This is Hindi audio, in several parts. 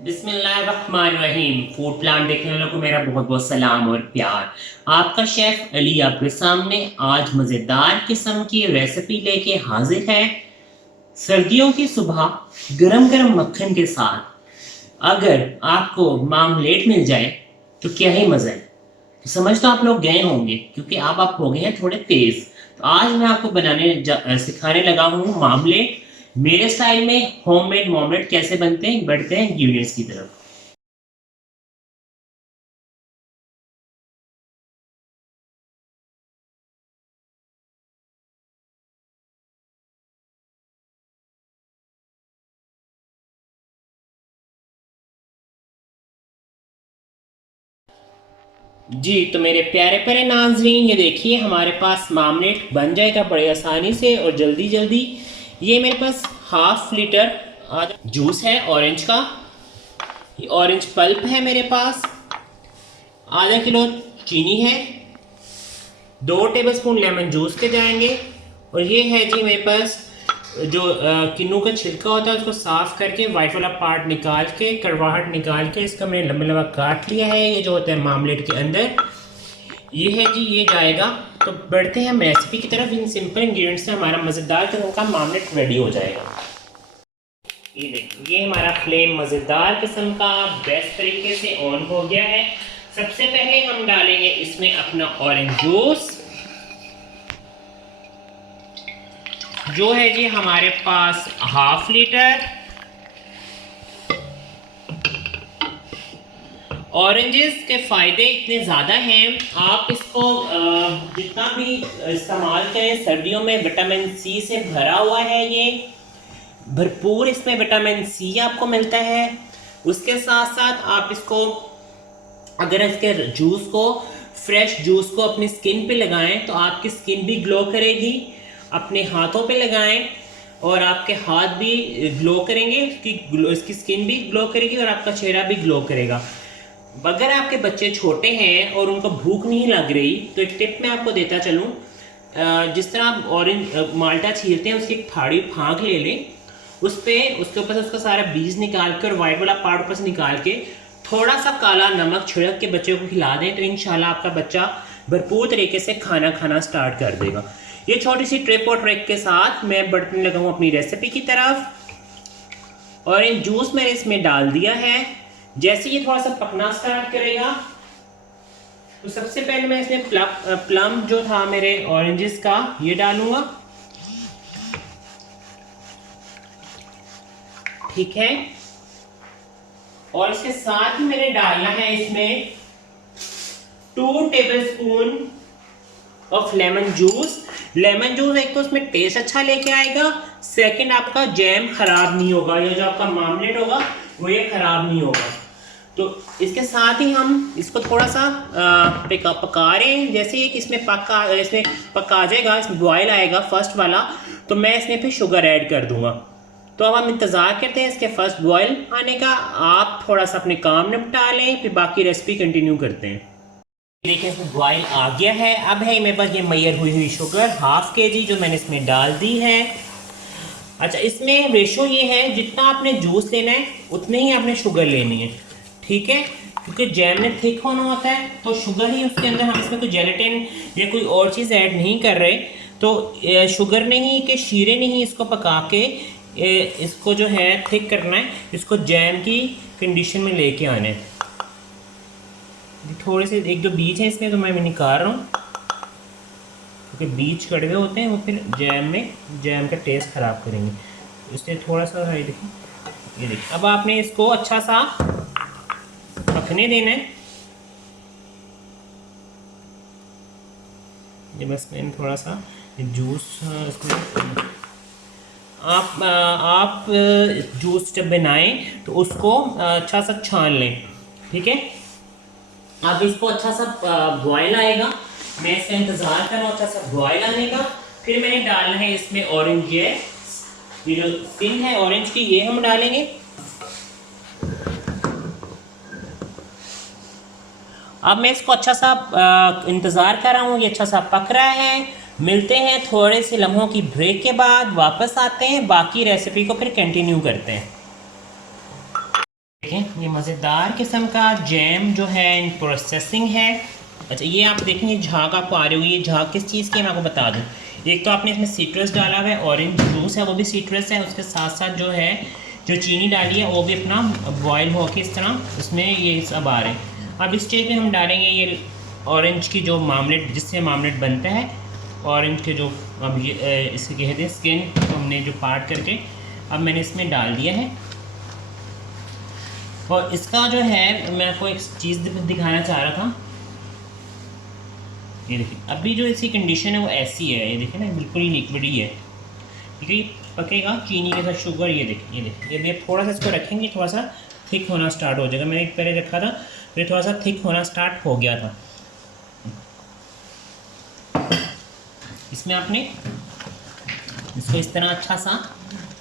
बिस्मिल्लाहिर्रहमानिर्रहीम। फूड प्लान देखने वालों को मेरा बहुत बहुत सलाम और प्यार। आपका शेफ अली आपके सामने आज मज़ेदार किस्म की रेसिपी लेके हाजिर है। सर्दियों की सुबह गरम गरम मक्खन के साथ अगर आपको मामलेट मिल जाए तो क्या ही मज़ा है। तो समझ तो आप लोग गए होंगे क्योंकि आप हो गए हैं थोड़े तेज। तो आज मैं आपको सिखाने लगा हूँ मामलेट मेरे स्टाइल में। होममेड मामलेट कैसे बनते हैं, बढ़ते हैं इंग्रीडियंट्स की तरफ। जी तो मेरे प्यारे प्यारे नाज़रीन, ये देखिए हमारे पास मामलेट बन जाएगा बड़े आसानी से और जल्दी जल्दी। ये मेरे पास हाफ लीटर आधा जूस है ऑरेंज का। ये ऑरेंज पल्प है मेरे पास। आधा किलो चीनी है। 2 टेबलस्पून लेमन जूस के जाएंगे। और ये है जी मेरे पास जो किन्नू का छिलका होता है उसको साफ करके वाइट वाला पार्ट निकाल के कड़वाहट निकाल के इसका मैंने लंबा लंबा काट लिया है। ये जो होता है मामलेट के अंदर ये है जी, ये जाएगा। तो बढ़ते हैं हम रेसिपी की तरफ। इन सिंपल इंग्रेडिएंट्स से हमारा मज़ेदार किस्म का मामलेट रेडी हो जाएगा। ये देखिए ये हमारा फ्लेम मज़ेदार किस्म का बेस्ट तरीके से ऑन हो गया है। सबसे पहले हम डालेंगे इसमें अपना ऑरेंज जूस जो है जी हमारे पास हाफ लीटर। ऑरेंजेस के फ़ायदे इतने ज़्यादा हैं, आप इसको जितना भी इस्तेमाल करें सर्दियों में विटामिन सी से भरा हुआ है। ये भरपूर इसमें विटामिन सी आपको मिलता है। उसके साथ साथ आप इसको अगर इसके जूस को फ्रेश जूस को अपनी स्किन पे लगाएं तो आपकी स्किन भी ग्लो करेगी। अपने हाथों पे लगाएं और आपके हाथ भी ग्लो करेंगे, इसकी स्किन भी ग्लो करेगी और आपका चेहरा भी ग्लो करेगा। अगर आपके बच्चे छोटे हैं और उनको भूख नहीं लग रही तो एक टिप मैं आपको देता चलूँ। जिस तरह आप ऑरेंज माल्टा छीलते हैं उसकी एक थाड़ी फाँक ले लें, उसके ऊपर से उसका सारा बीज निकाल कर वाइट वाला पार्ट ऊपर से निकाल के थोड़ा सा काला नमक छिड़क के बच्चे को खिला दें तो इंशाल्लाह आपका बच्चा भरपूर तरीके से खाना खाना स्टार्ट कर देगा। ये छोटी सी ट्रिप और ट्रिक के साथ मैं बढ़ने लगा हूँ अपनी रेसिपी की तरफ। ऑरेंज जूस मैंने इसमें डाल दिया है। जैसे ये थोड़ा सा पकना स्टार्ट करेगा तो सबसे पहले मैं इसमें प्लम जो था मेरे ऑरेंजेस का ये डालूंगा। ठीक है, और इसके साथ ही मैंने डालना है इसमें 2 tablespoon of lemon juice. Lemon juice एक तो उसमें टेस्ट अच्छा लेके आएगा, सेकंड आपका जैम खराब नहीं होगा, ये जो आपका मामलेट होगा वो ये खराब नहीं होगा। तो इसके साथ ही हम इसको थोड़ा सा पका रहे हैं। जैसे ही इसमें पका जाएगा, इसमें बॉयल आएगा फर्स्ट वाला, तो मैं इसमें फिर शुगर ऐड कर दूंगा। तो अब हम इंतज़ार करते हैं इसके फर्स्ट बॉयल आने का। आप थोड़ा सा अपने काम निपटा लें, फिर बाकी रेसिपी कंटिन्यू करते हैं। देखिए इसमें बॉयल आ गया है। अब है मेरे पास ये मैयर हुई शुगर हाफ केजी जो मैंने इसमें डाल दी है। अच्छा, इसमें रेशो ये है जितना आपने जूस लेना है उतने ही आपने शुगर लेनी है। ठीक है, क्योंकि जैम में थिक होना होता है तो शुगर ही उसके अंदर, हम इसमें कोई जेलेटिन या कोई और चीज़ ऐड नहीं कर रहे। तो शुगर नहीं कि शीरे नहीं, इसको पका के इसको जो है थिक करना है, इसको जैम की कंडीशन में लेके आना है। थोड़े से एक जो बीज है इसमें तो मैं निकाल रहा हूँ क्योंकि बीज कड़वे होते हैं, वो फिर जैम का टेस्ट ख़राब करेंगे, इसलिए थोड़ा सा है। देखिए ये देखिए, अब आपने इसको अच्छा सा पकने देना है। ये बस मैंने थोड़ा सा जूस इसमें आप जूस जब बनाएं तो उसको अच्छा सा छान लें। ठीक है, अब इसको अच्छा सा बॉयल आएगा, मैं इसका इंतज़ार कर रहा हूँ अच्छा सा बॉयल आने का। फिर मैंने डालना है इसमें ऑरेंज, ये जो स्किन है ऑरेंज की ये हम डालेंगे। अब मैं इसको अच्छा सा इंतज़ार कर रहा हूँ, ये अच्छा सा पक रहा है। मिलते हैं थोड़े से लम्हों की ब्रेक के बाद, वापस आते हैं, बाकी रेसिपी को फिर कंटिन्यू करते हैं। देखें देखें ये मज़ेदार किस्म का जैम जो है इन प्रोसेसिंग है। अच्छा ये आप देखें ये झाग आपको आ रही होगी, ये झाग किस चीज़ की है मैं आपको बता दूँ। एक तो आपने इसमें सीट्रस डाला हुआ है, ऑरेंज जूस है वो भी सीट्रस है, उसके साथ साथ जो है जो चीनी डाली है वो भी अपना बॉयल होकर इस तरह उसमें ये सब आ रहे हैं। अब इस स्टेज में हम डालेंगे ये ऑरेंज की जो मामलेट, जिससे मामलेट बनता है, ऑरेंज के जो अब ये इसे कहते हैं स्किन, तो हमने जो पार्ट करके अब मैंने इसमें डाल दिया है। और इसका जो है मैं आपको एक चीज़ दिखाना चाह रहा था। ये देखिए अभी जो इसकी कंडीशन है वो ऐसी है, ये देखिए ना बिल्कुल ही लिक्विड ही है, ठीक है। ये पकेगा चीनी के साथ शुगर, ये देखिए अभी आप थोड़ा सा इसको रखेंगे थोड़ा सा थिक होना स्टार्ट हो जाएगा। मैंने पहले रखा था फिर थोड़ा सा थिक होना स्टार्ट हो गया था। इसमें आपने इसको इस तरह अच्छा सा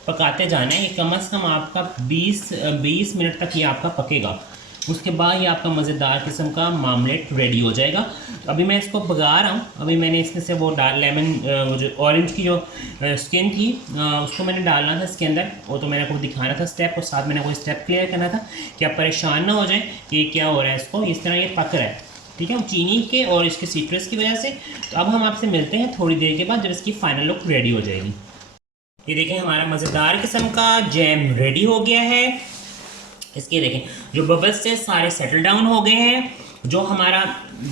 पकाते जाना है। ये कम से कम आपका 20 मिनट तक ये आपका पकेगा। उसके बाद ये आपका मज़ेदार किस्म का मामलेट रेडी हो जाएगा। तो अभी मैं इसको पका रहा हूँ। अभी मैंने इसमें से वो लेमन जो ऑरेंज की जो स्किन थी उसको मैंने डालना था इसके अंदर, वो तो मैंने आपको दिखाना था स्टेप, और साथ मैंने कोई स्टेप क्लियर करना था कि आप परेशान ना हो जाएं कि ये क्या हो रहा है, इसको इस तरह ये पक रहा है, ठीक है, चीनी के और इसके सीट्रस की वजह से। तो अब हम आपसे मिलते हैं थोड़ी देर के बाद जब इसकी फाइनल लुक रेडी हो जाएगी। ये देखें हमारा मज़ेदार किस्म का जैम रेडी हो गया है। इसके देखें जो बबल्स से सारे सेटल डाउन हो गए हैं। जो हमारा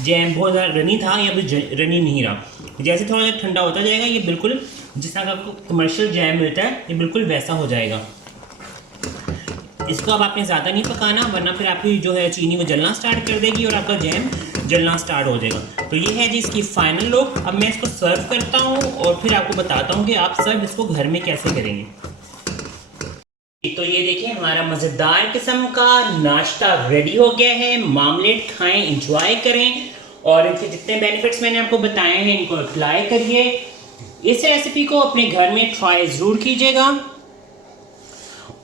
जैम बहुत ज़्यादा रनी था ये अभी रनी नहीं रहा। जैसे थोड़ा सा ठंडा होता जाएगा ये बिल्कुल जिस तरह का आपको कमर्शियल जैम मिलता है ये बिल्कुल वैसा हो जाएगा। इसको अब आपने ज़्यादा नहीं पकाना वरना फिर आपकी जो है चीनी वो जलना स्टार्ट कर देगी और आपका जैम जलना स्टार्ट हो जाएगा। तो ये है जी इसकी फाइनल लुक। अब मैं इसको सर्व करता हूँ और फिर आपको बताता हूँ कि आप सर्व इसको घर में कैसे करेंगे। तो ये देखिए हमारा मज़ेदार किस्म का नाश्ता रेडी हो गया है। मामलेट खाएं, इंजॉय करें और इनके जितने बेनिफिट्स मैंने आपको बताए हैं इनको अप्लाई करिए। इस रेसिपी को अपने घर में ट्राई ज़रूर कीजिएगा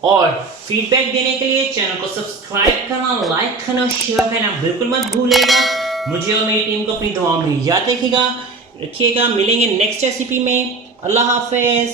और फीडबैक देने के लिए चैनल को सब्सक्राइब करना, लाइक करना, शेयर करना बिल्कुल मत भूलिएगा। मुझे और मेरी टीम को अपनी दुआओं में याद रखिएगा। मिलेंगे नेक्स्ट रेसिपी में। अल्लाह हाफिज़।